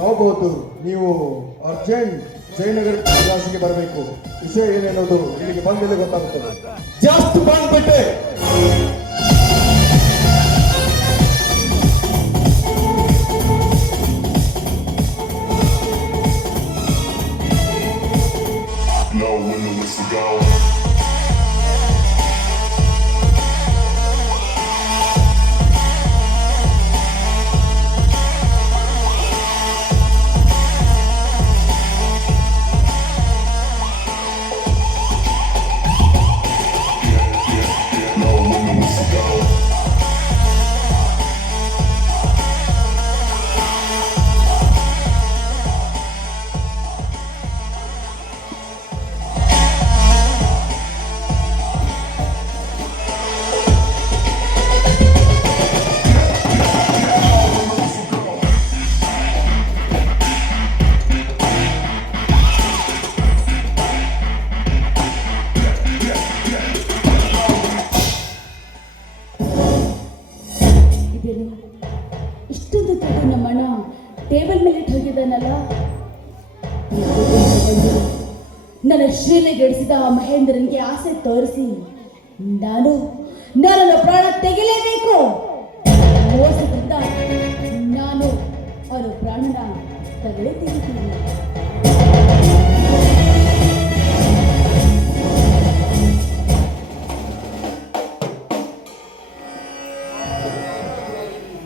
ಸಾವಬಹುದು. ನೀವು ಅರ್ಜೆಂಟ್ ಜಯನಗರ ಕ್ಲಾಸಿಗೆ ಬರಬೇಕು. ವಿಷಯ ಏನೇನೋದು ಇಲ್ಲಿಗೆ ಬಂದಲ್ಲಿ ಗೊತ್ತಾಗುತ್ತದೆ. ಜಸ್ಟ್ ಬಂದ್ಬಿಟ್ಟೆ. Know when the whistle go. Know when the whistle go. ಇದೇನು ಇಷ್ಟೊಂದು ದುಡ್ಡು ನಮ್ಮಣ್ಣ ಟೇಬಲ್ ಮೇಲೆ ಇಟ್ಟು ಹೋಗಿದ್ದಾನಲ್ಲ. ಈ ದುಡ್ಡನ್ನು ತಗೊಂಡು ನನ್ನ ಶ್ರೀಲೆಗೆಡಿಸಿದ ಆ ಮಹೇಂದ್ರನಿಗೆ ಆಸೆ ತೋರಿಸಿ ನನ್ನ ಪ್ರಾಣ ತೆಗಿಲೇಬೇಕು. ಮೋಸದಿಂದ ನಾನು ಅವರ ಪ್ರಾಣನ ತಗಲೇ ತೆಗಿತೀನಿ.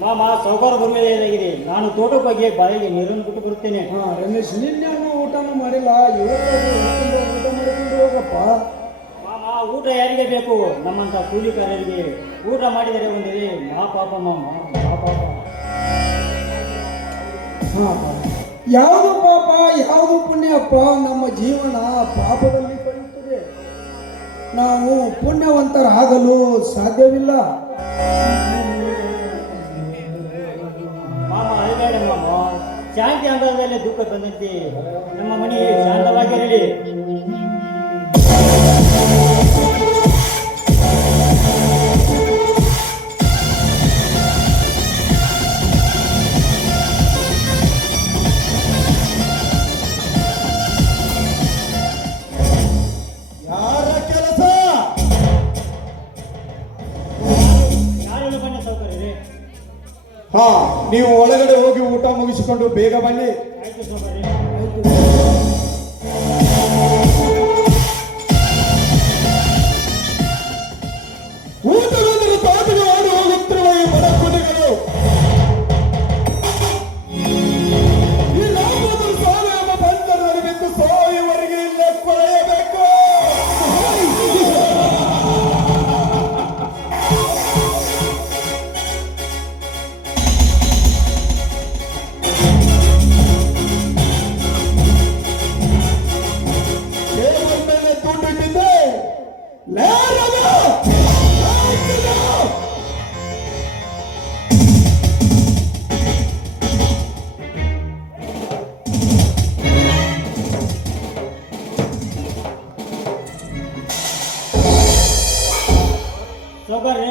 ಮಾಮ ಸೌಕಾರ ಬರುವುದಾಗಿದೆ. ನಾನು ತೋಟದ ಬಗ್ಗೆ ಬಾಯಿಗೆ ನೀರನ್ನು ಬಿಟ್ಟು ಬರುತ್ತೇನೆ. ರಮೇಶ್, ನಿನ್ನೆ ಊಟನೂ ಮಾಡಿಲ್ಲ, ಇವತ್ತು ಊಟ ಮಾಡಿಕೊಂಡು ಹೋಗಪ್ಪ. ಮಾಮ ಊಟ ಯಾರಿಗೆ ಬೇಕು? ನಮ್ಮಂತ ಕೂಲಿಕಾರರಿಗೆ ಊಟ ಮಾಡಿದರೆ ಒಂದಿದೆ ಮಾ ಪಾಪ ಮಾಮ, ಮಾ ಪಾಪ. ಯಾವುದು ಪಾಪ ಯಾವುದು ಪುಣ್ಯಪ್ಪ? ನಮ್ಮ ಜೀವನ ಪಾಪದಲ್ಲಿ ಕಳೆಯುತ್ತದೆ. ನಾವು ಪುಣ್ಯವಂತರಾಗಲು ಸಾಧ್ಯವಿಲ್ಲ. ಮಾಮ ಅಳಬೇಡ ಮಾಮ, ಶಾಂತಿ ಅಂಗಳದಲ್ಲಿ ದುಃಖ ಬಂದಂತೆ ನಮ್ಮ ಮನೆ ಶಾಂತವಾಗಿರಲಿ. ಯಾರ ಕೆಲಸ? ಯಾರೆಲ್ಲ ಬನ್ನಿ ಸೌಕರ್ಯ. ನೀವು ಒಳಗಡೆ ಹೋಗಿ ಊಟ ಮುಗಿಸಿಕೊಂಡು ಬೇಗ ಬನ್ನಿ. ಆಯ್ತು ಸೌಕರ್ಯ. ಊಟದೊಂದಿಗೆ ತೋಟಗೆ ಓಡಿ ಹೋಗುತ್ತಿರುವ ಈ ಬಡ ಕುಡಿಗಳು ಈ ಲಾಭದ ಸಾಲ ಎಂಬ ಬಂಧನದಲ್ಲಿ ಬಿದ್ದು ಸಾಯುವವರೆಗೆ ಇಲ್ಲೇ ಕೊಳೆಯಬೇಕು. ಟೇಬಲ್ ಮೇಲೆ ದುಡ್ಡು ಇಟ್ಟಿದ್ದೆ. ನೇರವ ಸೌಕರ್ಯ.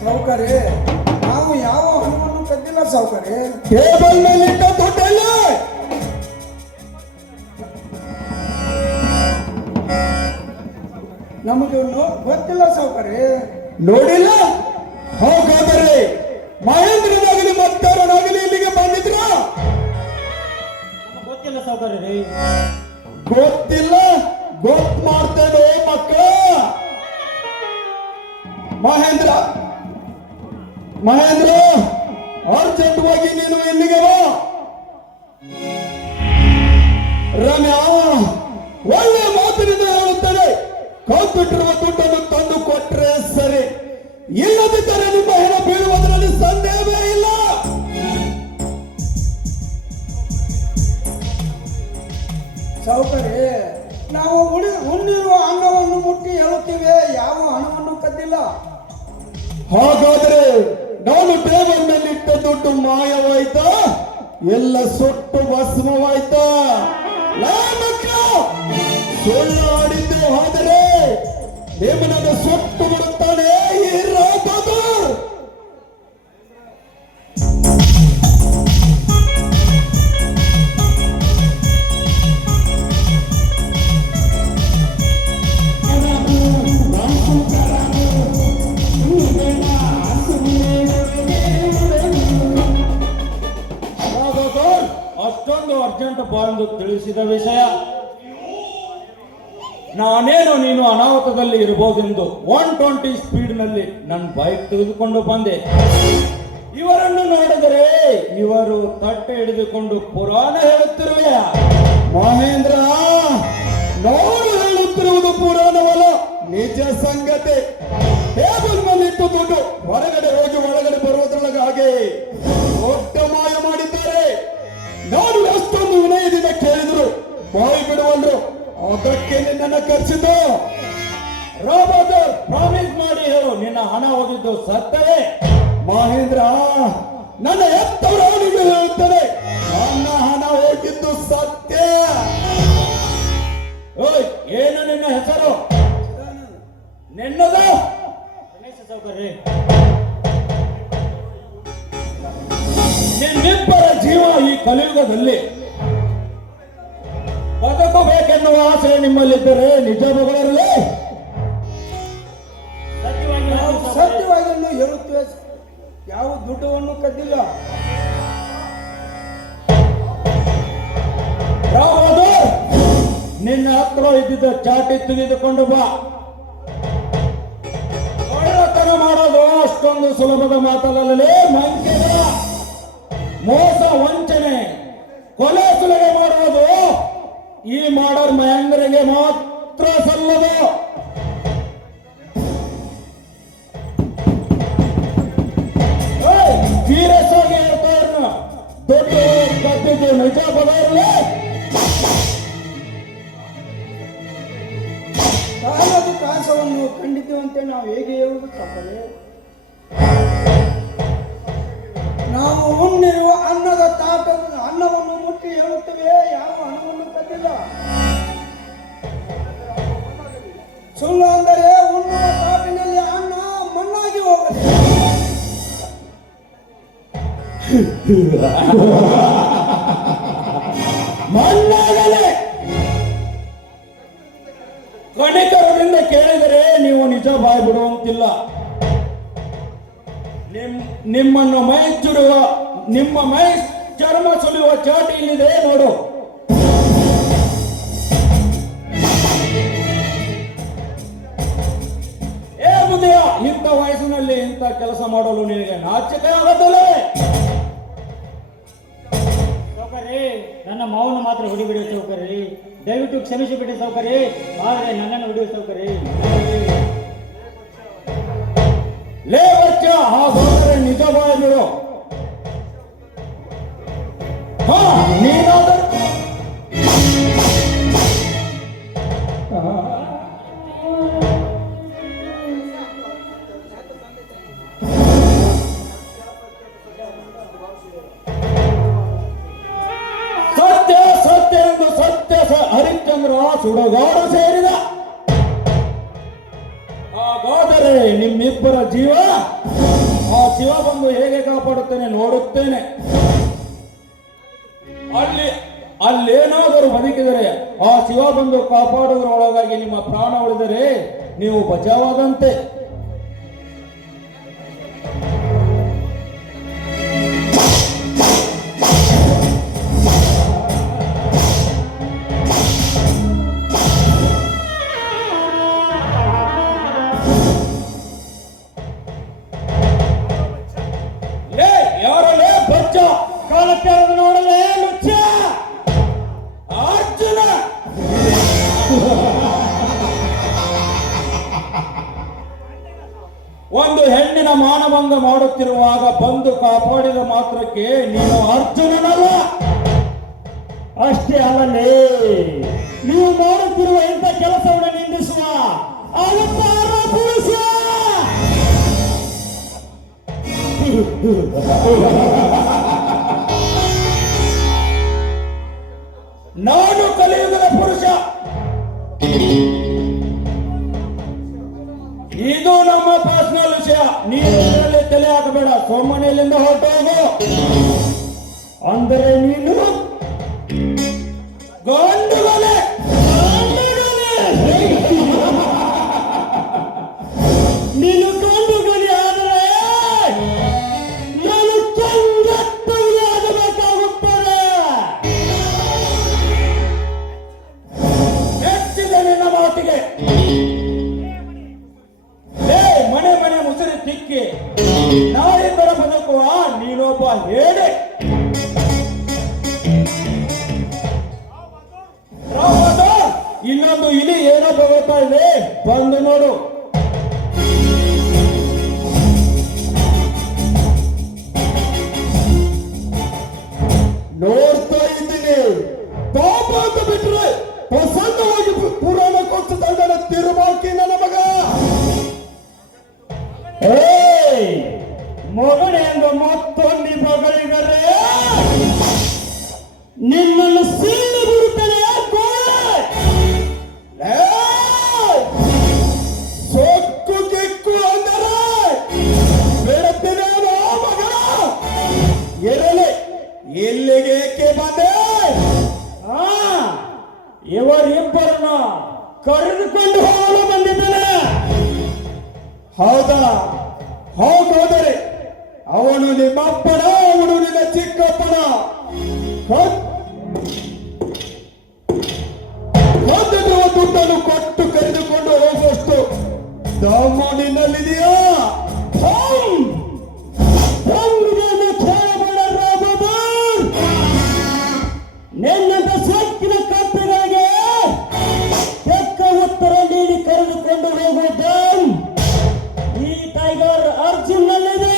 ಸಾವುಕಾರೆ, ನಾವು ಯಾವ ಹಣವನ್ನು ಕದ್ದಿಲ್ಲ ಸಾವುಕಾರೆ. ಟೇಬಲ್ ಮೇಲೆ ಇಟ್ಟ ದುಡ್ಡಲ್ಲ. ನಮಗೆ ಗೊತ್ತಿಲ್ಲ ಸಾವುಕಾರೆ. ನೋಡಿಲ್ಲ? ಹಾಗಾದರೆ ಮಹೇಂದ್ರನಾಗಲಿ ಮತ್ತಾರನಾಗಲಿ ಇಲ್ಲಿಗೆ ಬಂದಿದ್ರ? ಗೊತ್ತಿಲ್ಲ ಸೌಕರ್ಯ. ಗೊತ್ತಿಲ್ಲ, ಗೊತ್ತು ಮಾಡ್ತೇನೆ ಮಕ್ಕಳ. ಮಹೇಂದ್ರ, ಅರ್ಜೆಂಟ್ವಾಗಿ ನೀನು ಇಲ್ಲಿಗೆ ಬಾ. ರಮ್ಯಾ, ಒಳ್ಳೆ ಮಾತಿನಿಂದ ಹೇಳುತ್ತೇನೆ, ಕೌಬಿಟ್ಟಿರುವ ದುಡ್ಡನ್ನು ತಂದು ಕೊಟ್ರೆ ಸರಿ, ಇಲ್ಲದಿದ್ದರೆ ನಿಮ್ಮ ಹೆಣ ಬೀಳುವುದರಲ್ಲಿ ಸಂದೇಹವೇ ಇಲ್ಲ. ಸಾವುಕಾರೆ, ನಾವು ಉಣ್ಣಿರುವ ಅನ್ನವನ್ನು ಮುಟ್ಟಿ ಹೇಳುತ್ತೇವೆ, ಯಾವ ಹಣವನ್ನು ಕದ್ದಿಲ್ಲ. ಹಾಗಾದ್ರೆ ನಾನು ಟೇಬಲ್ ಮೇಲೆ ಇಟ್ಟ ದುಡ್ಡು ಮಾಯವಾಯ್ತಾ? ಎಲ್ಲ ಸುಟ್ಟು ಭಸ್ಮವಾಯ್ತಾ? ಸುಳ್ಳು ಆಡಿದ್ದು ಹೋದರೆ ನಿಮ್ಮನನ್ನು ಸುಟ್ಟು ಬಿಡುತ್ತಾನೆ ಈ ರಾಬಾದೂರ್. ಅರ್ಜೆಂಟ್ ಬಂದು ತಿಳಿಸಿದ ವಿಷಯ. ನಾನೇನು ನೀನು ಅನಾಹುತದಲ್ಲಿ ಇರಬಹುದೆಂದು 120 ಸ್ಪೀಡ್ನಲ್ಲಿ ನನ್ನ ಬೈಕ್ ತೆಗೆದುಕೊಂಡು ಬಂದೆ. ಇವರನ್ನು ನೋಡಿದರೆ ಇವರು ತಟ್ಟೆ ಹಿಡಿದುಕೊಂಡು ಪುರಾಣ ಹೇಳುತ್ತಿರುವೆ. ಮಹೇಂದ್ರ, ನಾನು ಹೇಳುತ್ತಿರುವುದು ಪುರಾಣವಲ್ಲ, ನಿಜ ಸಂಗತಿ. ಟೇಬಲ್ ಮೇಲೆ ಇಟ್ಟು ದುಡ್ಡು ಹೊರಗಡೆ ಹೋಗಿ ಒಳಗಡೆ ಬರುವುದರೊಳಗಾಗಿ ದೊಡ್ಡ ಮಾಯ ಮಾಡಿದ್ದಾರೆ. ನಾನು ಎಷ್ಟೊಂದು ವಿನಯದಿಂದ ಕೇಳಿದ್ರು ಬಾಯಿ ಬಿಡುವಲ್ರು. ಅದಕ್ಕೆ ನಿನ್ನನ್ನು ಕರೆಸಿದ್ದು. ರಾಬಾದರ್, ಪ್ರಾಮಿಸ್ ಮಾಡಿ ಹೇಳು, ನಿನ್ನ ಹಣ ಹೋಗಿದ್ದು ಸತ್ತವೇ? ಮಹೇಂದ್ರ, ನನ್ನ ಎತ್ತವರು ಅವನಿಗೆ ಹೇಳುತ್ತದೆ, ನನ್ನ ಹಣ ಹೋಗಿದ್ದು ಸತ್ಯ. ಓಯ್, ಏನು ನಿನ್ನ ಹೆಸರು? ನಿನ್ನದು? ಗಣೇಶ ಸಾವುಕಾರ್ರೆ. ನಿನ್ನಿಬ್ಬರ ಜೀವ ಈ ಕಲಿಯುಗದಲ್ಲಿ ಬದುಕಬೇಕೆನ್ನುವ ಆಸೆ ನಿಮ್ಮಲ್ಲಿದ್ದರೆ ನಿಜ ಮಗಳರಲ್ಲಿ ಸತ್ಯವಾಗಿ ನಾವು ಹೇಳ್ತೀನಿ ಸಾವುಕಾರ್ರೆ. ಸತ್ಯವಾಗಿ ಹೇಳುತ್ತೇವೆ, ಯಾವ ದುಡ್ಡವನ್ನು ಕದ್ದಿಲ್ಲ. ರಾಬಾದರ್, ನಿನ್ನ ಹತ್ರ ಇದ್ದಿದ್ದ ಚಾಟಿ ತೆಗೆದುಕೊಂಡು ಬಾ. ಕಳ್ಳತನ ಮಾಡೋದು ಅಷ್ಟೊಂದು ಸುಲಭದ ಮಾತಲ್ಲೇ. ಮಂಕೆಗ ಮೋಸ, ವಂಚನೆ, ಕೊಲೆ ಸುಲಿಗೆ ಮಾಡುವುದು ಈ ಮಾಡರ್ ಮಹೇಂದ್ರಿಗೆ ಮಾತ್ರ ಸಲ್ಲದು. ಸೀರಿಯಸ್ ಆಗಿ ಹೇಳ್ತಾ ಇರೋಣ. ದೊಡ್ಡ ಕದ್ದಿದ್ದು ನಿಜ ಬದಲೇ. ಕಾಲದ ಕಾಸವನ್ನು ಖಂಡಿತವಂತೆ ನಾವು ಹೇಗೆ ಹೇಳುವುದು ಸಾಕರೆ? ನಾವು ಉಣ್ಣಿರುವ ಅನ್ನದ ಅನ್ನವನ್ನು ಮುಟ್ಟಿ ಹೇಳುತ್ತೇವೆ, ಯಾವ ಹಣವನ್ನು ಕದ್ದಿಲ್ಲ. ಸುಳ್ಳು ಅಂದರೆ ಉಣ್ಣುವ ತಾಟಿನಲ್ಲಿ ಅನ್ನ ಮಣ್ಣಾಗಿ ಹೋಗಲಿ. ಮಣ್ಣಾಗಲೇ. ಕಣಿಕರರಿಂದ ಕೇಳಿದರೆ ನೀವು ನಿಜ ಬಾಯಿ ಬಿಡುವಂತಿಲ್ಲ. ನಿಮ್ಮನ್ನು ಮೈ ಚುಡುವ, ನಿಮ್ಮ ಮೈ ಚರ್ಮ ಸುಲಿಯುವ ಚಾಟಿ ಇಲ್ಲಿದೆ ನೋಡು. ಏ ಬುದ್ಧಿಯ, ಇಂಥ ವಯಸ್ಸಿನಲ್ಲಿ ಇಂಥ ಕೆಲಸ ಮಾಡಲು ನಿನಗೆ ನಾಚಿಕೆ ಆಗುತ್ತಲೇ? ಸಾವುಕಾರ್ರೆ, ನನ್ನ ಮಾವನ ಮಾತ್ರ ಹೊಡಿಬಿಡಿ ಸಾವುಕಾರ್ರೆ. ದಯವಿಟ್ಟು ಕ್ಷಮಿಸಿ ಬಿಡಿ ಸಾವುಕಾರ್ರೆ. ಆದರೆ ನನ್ನನ್ನು ಹೊಡೆಯುವ ಸಾವುಕಾರ್ರೆ. ಲೇ ಬಚ್ಚ, ಹಾಗಾದರೆ ನಿಜ ಬಾಯಿ ಬಿಡು. ಹಾ, ನೀನಾದರೂ ಸತ್ಯ ಸತ್ಯ ಎಂದು ಹರಿಶ್ಚಂದ್ರ ಸುಡಗಾಡು ಸೇರಿದ. ಹಾಗಾದರೆ ನಿಮ್ಮಿಬ್ಬರ ಜೀವ ಆ ಶಿವ ಬಂದು ಹೇಗೆ ಕಾಪಾಡುತ್ತೇನೆ ನೋಡುತ್ತೇನೆ. ಅಲ್ಲೇನಾದರೂ ಬದುಕಿದರೆ ಆ ಶಿವ ಬಂದು ಕಾಪಾಡುವುದರೊಳಗಾಗಿ ನಿಮ್ಮ ಪ್ರಾಣ ಉಳಿದರೆ ನೀವು ಬಚಾವಾದಂತೆ. ನೋಡಲೇ ಲುಚ್ಚ ಅರ್ಜುನ. ಒಂದು ಹೆಣ್ಣಿನ ಮಾನಭಂಗ ಮಾಡುತ್ತಿರುವಾಗ ಬಂದು ಕಾಪಾಡಿದ ಮಾತ್ರಕ್ಕೆ ನೀನು ಅರ್ಜುನನಲ್ಲ. ಅಷ್ಟೇ ಅಲ್ಲಲೇ, ನೀವು ಮಾಡುತ್ತಿರುವ ಇಂಥ ಕೆಲಸವನ್ನು ನಿಂದಿಸುವ ಅವತಾರ ಪುರುಷ. ನಾನು ಕಲಿಯುಗದ ಪುರುಷ. ಇದು ನಮ್ಮ ಪರ್ಸನಲ್ ವಿಷಯ. ನೀನು ಇದರಲ್ಲಿ ತಲೆ ಹಾಕಬೇಡ. ಸೋಮನೆಯಲ್ಲಿಂದ ಹೊರಟೋಗು. ಅಂದರೆ ನೀನು ಗಂಡುಗಲೆ. ನೀನು ಗಂಡುಗಲಿ ಆದರೆ ನಾನು ಚಂಗತ್ತಲ್ಲಿ ಆಗಬೇಕಾಗುತ್ತದೆ. ನಾಯಿ ತರ ಬದುಕುವ ನೀನೊಬ್ಬ ಹೇಳಿ. ಇನ್ನೊಂದು ಇಲಿ ಏನೋ ಬರುತ್ತಾ ಇದೆ, ಬಂದು ನೋಡು. ನೋಡ್ತಾ ಇದ್ದೀನಿ, ಪಾಪ ಅಂತ ಬಿಟ್ರೆ ಪ್ರಸನ್ನವಾಗಿ ಪುರಾಣ ಕೊಟ್ಟು ತಂದನ ತಿರುಮಾಕಿ ನನ್ನ ಮಗ. ಮಗಳೆಂದು ಮತ್ತೊಂದು ಮಗಳಿದರೆ ನಿನ್ನನ್ನು ಸಿಲ್ಲು ಬಿಡುತ್ತದೆ. ಸೊಕ್ಕು ಕಿಕ್ಕು ಅಂದರೆ ಬಿಡುತ್ತೇನೆ ಮಗ. ಇರಲಿ, ಇಲ್ಲಿಗೆ ಏಕೆ ಬಂದೆ? ಇವರಿಬ್ಬರನ್ನ ಕರೆದುಕೊಂಡು ಹೋಗಲು ಬಂದಿದ್ದೇನೆ. ಹೌದಾ? ಹೋಗೋದರೆ ಅವನು ನಿಮ್ಮಪ್ಪನ, ಅವನು ನಿನ್ನ ಚಿಕ್ಕಪ್ಪನ. ಹೊಂದಿರುವ ದುಡ್ಡನ್ನು ಕೊಟ್ಟು ಕರೆದುಕೊಂಡು ಹೋಗುವಷ್ಟು ದಮ್ಮು ನಿನ್ನಲ್ಲಿದೆಯಾ? ನಿನ್ನಂತ ಸೊಕ್ಕಿನ ಕಪ್ಪೆಗಳಿಗೆ ತೆಕ್ಕ ಉತ್ತರ ನೀಡಿ ಕರೆದುಕೊಂಡು ಹೋಗುವುದು ಈ ಟೈಗರ್ ಅರ್ಜುನ್ ನಲ್ಲಿದೆ.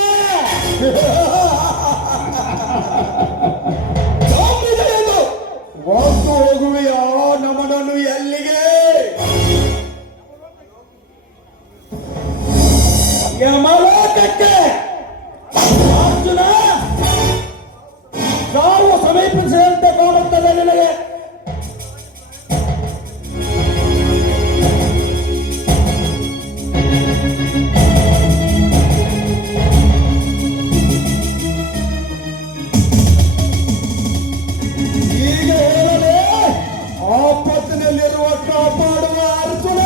ಹೊತ್ತು ಹೋಗುವೆಯಾ ನಮ್ಮನನ್ನು ಎಲ್ಲಿಗೆ? ಯಮಲೋಕಕ್ಕೆ. ಅರ್ಜುನ, ನಾವು ಸಮೀಪಿಸಿದಂತೆ ಕಾಣುತ್ತದೆ ನಿನಗೆ. ಈಗ ಹೇಳಲೇ, ಆಪತ್ತಿನಲ್ಲಿರುವ ಕಾಪಾಡುವ ಅರ್ಜುನ,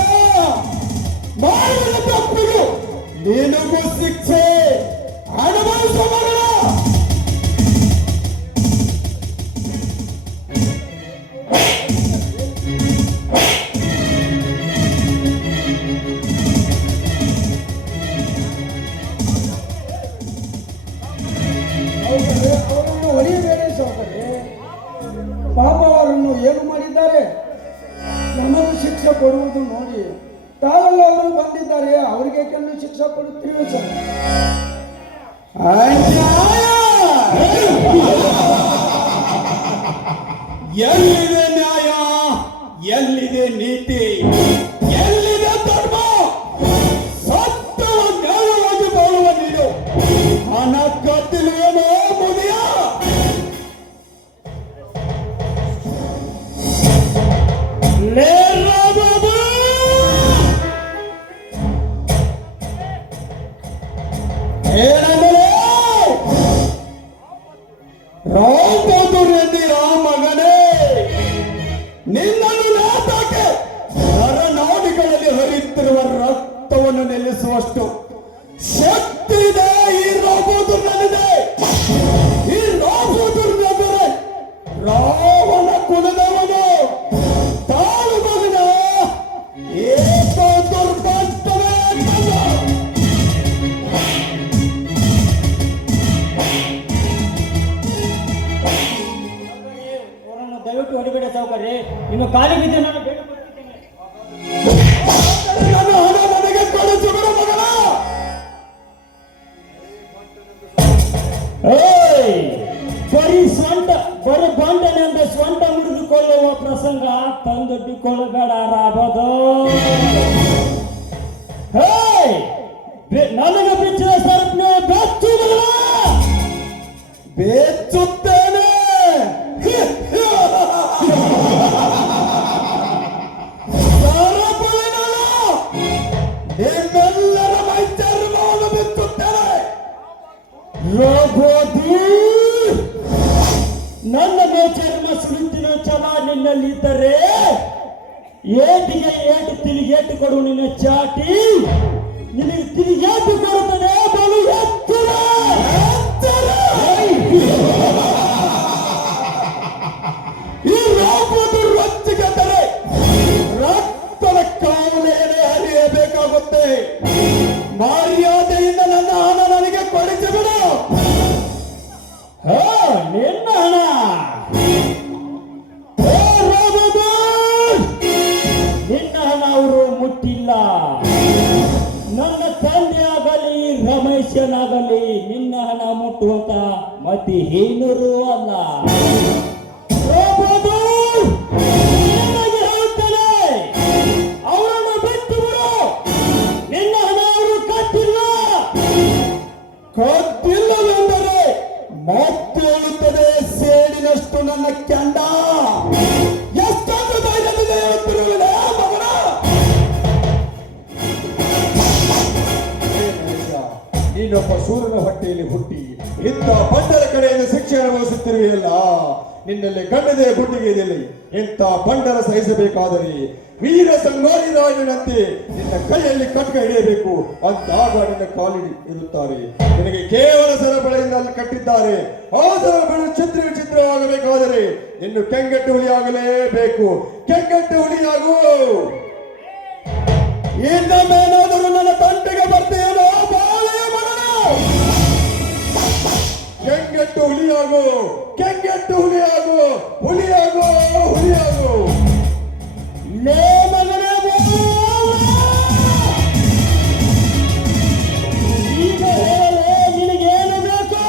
ಮಾಡಿದ ತಪ್ಪಿಗೂ ನಿನಗೂ ಶಿಕ್ಷೆ ಅನುಭವಿಸುವ ಮಗನ. ಅವರನ್ನು ಹೊಡೆಯಬೇಡಿ ಸಹೋದರಿ. ಪಾಪ ಅವರನ್ನು ಏನು ಮಾಡಿದ್ದಾರೆ? ನಮಗೆ ಶಿಕ್ಷೆ ಕೊಡುವುದು ನೋಡಿ ತಾವೆಲ್ಲ ಅವರು ಬಂದಿದ್ದಾರೆ, ಅವರಿಗೆ ಕಂಡು ಶಿಕ್ಷೆ ಕೊಡುತ್ತೀವಿ ಸರ್. ಎಲ್ಲಿದೆ ನ್ಯಾಯ? ಎಲ್ಲಿದೆ ನೀತಿ? ಎಲ್ಲಿದೆ ಧರ್ಮ? ಸತ್ಯವ ನ್ಯಾಯವಾಗಿ ಬಾಳುವ ನೀನು ಹಣ ಕತ್ತಿಲ್ವೇನೋ ಮುದಿಯ? ಏನಂದರೆ ರಾಮ್ ಬಹದ್ದೂರ್ ಎಂದಿರ ಮಗನೇ, ನಿನ್ನನ್ನು ನೇತಾಕೆ ನರನಾಡಿಗಳಲ್ಲಿ ಹರಿಯುತ್ತಿರುವ ರಕ್ತವನ್ನು ನಿಲ್ಲಿಸುವಷ್ಟು ಶಕ್ತಿ ಇದೆ ಈ ರಾಮ್ ಬಹದ್ದೂರ್ನಲ್ಲಿದೆ. ಈ ರಾಮ್ ಬಹದ್ದೂರ್ನೆಂದರೆ ರಾವಣ ಕುಲದವನು. ತಾಳು ಮಗನ ಏಕ ದುರ್ಬಂಟವೇ ಮಗ. ಅವರನ್ನು ದಯವಿಟ್ಟು ಹೊಡಿಬೇಡ ಸಾವುಕಾರಿ. ನಿಮ್ಮ ಕಾಲಿಗೆ ಬಿದ್ದು ನಾನು ಬೇಡಿಕೊಳ್ಳುತ್ತೇನೆ. ನನ್ನ ಹಣ ನನಗೆ ಕೊಡಿಸು ಬಿಡು ಮಗನ. ಬರೀ ಬಂಡನೆಂದ ಸ್ವಂತ ಮುರಿದುಕೊಳ್ಳುವ ಪ್ರಸಂಗ ತಂದೊಡ್ಡಿಕೊಳ್ಳಬೇಡ ರಾಬದು. ನನಗೆ ಬಿಚ್ಚಿದ ಸರ್ಪನೆ ಬೆಚ್ಚುವುದಿಲ್ಲ. ಬೆಚ್ಚುತ್ತೇನೆ. ನಿಮ್ಮೆಲ್ಲರ ಮೈ ಚರ್ಮವನ್ನು ಬಿಚ್ಚುತ್ತೇನೆ. ನನ್ನ ಮೈ ಚರ್ಮ ಸುಡುತ್ತಿನ ಛಲ ನಿನ್ನಲ್ಲಿದ್ದರೆ ಏಟಿಗೆ ಏಟು ತಿರುಗೇಟು ಕೊಡುವ ನಿನ್ನ ಚಾಟಿ ನಿನಗೆ ತಿರುಗೇಟು ಕೊಡುತ್ತದೆ. ಬಲು ಎತ್ತರ ಈ ರಾಮದು ರೊಚ್ಚಿಗೆದ್ದರೆ ರಕ್ತದ ಕಾವಲೆಯೇ ಹರಿಯಬೇಕಾಗುತ್ತೆ. ಮರ್ಯಾದೆಯಿಂದ ನನ್ನ ಹಣ ನನಗೆ ಕೊಡಿ. ಹುಟ್ಟುವಂತ ಮತ್ತೆ ಏನೂ ಅಲ್ಲ. ನಿನಗೆ ಹೇಳುತ್ತೇನೆ, ಅವರನ್ನು ಬಿಟ್ಟು ಬಿಡು. ನಿನ್ನ ಹಣ ಅವರು ಕತ್ತಿಲ್ಲವೆಂದರೆ ಮತ್ತೆ ಹೇಳುತ್ತದೆ ಸೇಡಿನಷ್ಟು ನನ್ನ ಕೆಂಡ. ಎಷ್ಟೊಂದು ಧೈರ್ಯದಿಂದ ಹೇಳುತ್ತಿರುವುದೇ ಮಗನ. ನೀನೊಬ್ಬ ಸೂರ್ಯನ ಹೊಟ್ಟೆಯಲ್ಲಿ ಹುಟ್ಟಿ ಇಂಥ ಬಂಡರ ಕಡೆಯಿಂದ ಶಿಕ್ಷೆ ಅನುಭವಿಸುತ್ತಿರುವೆಯಲ್ಲ, ನಿನ್ನಲ್ಲಿ ಗಂಡದೆ ಗುಂಡಿಗೆ ಇದೆಯಲ್ಲಿ ಇಂಥ ಬಂಡರ ಸಹಿಸಬೇಕಾದರೆ ವೀರ ಸಂಗೊಳ್ಳಿ ರಾಯನಂತೆ ನಿನ್ನ ಕೈಯಲ್ಲಿ ಖಡ್ಗ ಹಿಡಿಯಬೇಕು. ಅಂದಾಗ ನಿನ್ನ ಕಾಲಿಡಿ ಇರುತ್ತಾರೆ. ನಿನಗೆ ಕೇವಲ ಸರಪಳಿಯಿಂದ ಅಲ್ಲಿ ಕಟ್ಟಿದ್ದಾರೆ. ಆ ಸರಪಳಿ ಚಿತ್ರ ವಿಚಿತ್ರವಾಗಬೇಕಾದರೆ ಇನ್ನು ಕೆಂಗಟ್ಟು ಹುಲಿಯಾಗಲೇಬೇಕು. ಕೆಂಗಟ್ಟು ಹುಲಿಯಾಗು. ಇನ್ನೊಮ್ಮೇನಾದರೂ ನನ್ನ ತಂಟೆಗೆ ಬರ್ತೀಯೋ ಬಾಳೆಯ ಮಗನ. ಕೆಂಗಟ್ಟು ಹುಲಿಯಾಗು. ಕೆಂಗಟ್ಟು ಹುಲಿಯಾಗು. ಹುಲಿಯಾಗು. ಹುಲಿಯಾಗು. ಲೇ ಮಗನೇ ಈಗ ಹೇಳಲೇ ನಿನಗೇನು ಬೇಕು?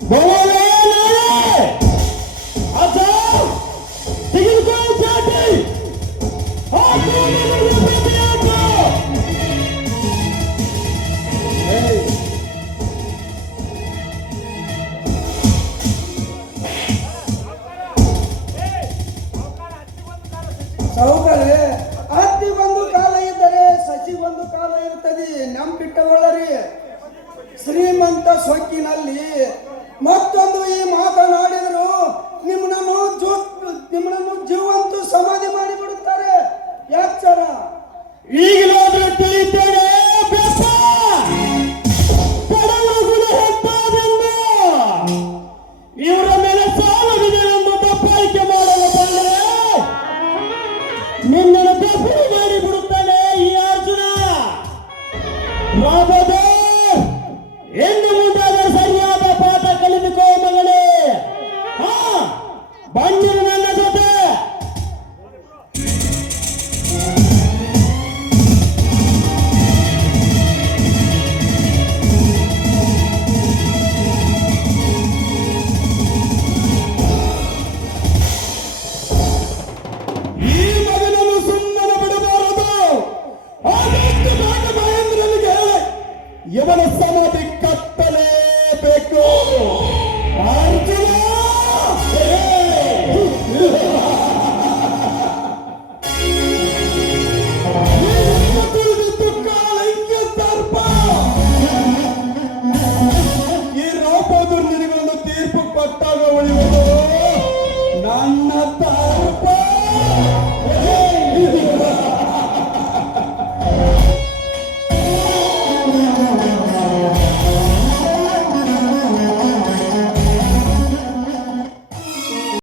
ಬೋಲೇ ನಾಳೆ ಅಜ್ಜ ತೆಗೆದುಕೋ ಚಾಟಿ. ಹಾಕು ನಿನಗೆ ಪ್ರತಿಯಾಕು. ಸೌಕರ್ಯ ಹತ್ತಿಗೊಂದು ಕಾಲ ಇದ್ದರೆ ಸಸಿಗೊಂದು ಕಾಲ ಇರುತ್ತದೆ. ನಂಬಿಟ್ಟುಕೊಳ್ಳರಿ. ಶ್ರೀಮಂತ ಸೊಕ್ಕಿನಲ್ಲಿ ಮತ್ತೊಂದು ಈ ಮಾತನಾಡಿದರು ನಿಮ್ಮನ್ನು ಜೀವಂತ ಸಮಾಧಿ ಮಾಡಿಬಿಡುತ್ತಾರೆ. ಎಚ್ಚರ. ಈಗಲಾದರೂ ತಿಳಿಯುತ್ತೇನೆ ಬೆಪ್ಪ. ಬಡವರ ಗುಣ ಹೆತ್ತಾದೆಂದು ಇವರ ಮೇಲೆ ಸಾಲವಿದೆ ಎಂದು ದಬ್ಬಾಳಿಕೆ ಮಾಡಲು ಬಂದರೆ ನಿನ್ನನ್ನು ದಬ್ಬಾಳಿ ಮಾಡಿ ಬಿಡುತ್ತಾನೆ ಈ ಅರ್ಜುನ. ರಾಬದ ಎಂದು ಮುಂದಾದ ಸರಿಯಾದ ಪಾಠ ಕಲಿದುಕೋ ಮಗಳೇ. ಹಾ ಬಂದಿರು ನನ್ನ ಜೊತೆ. ಈ ಮಗನನ್ನು ಸುಮ್ಮನೆ ಬಿಡಬಾರದು. ಆದಷ್ಟು ಬೇಗ ಮಹೇಂದ್ರನಿಗೆ ಹೇಳಿ ಇವನ ಸಮಾಧಿ ಕಟ್ಟಲೇಬೇಕು. ಅರ್ಜುನ ತುಳಿದಿದ್ದು ಕಾಲಂಗೆ ಸರ್ಪ. ಈ ರಾಪದು ನಿನಗೊಂದು ತೀರ್ಪು ಕೊಟ್ಟಾಗ ಉಳಿಯುವುದು ನನ್ನ ತರ್ಪ.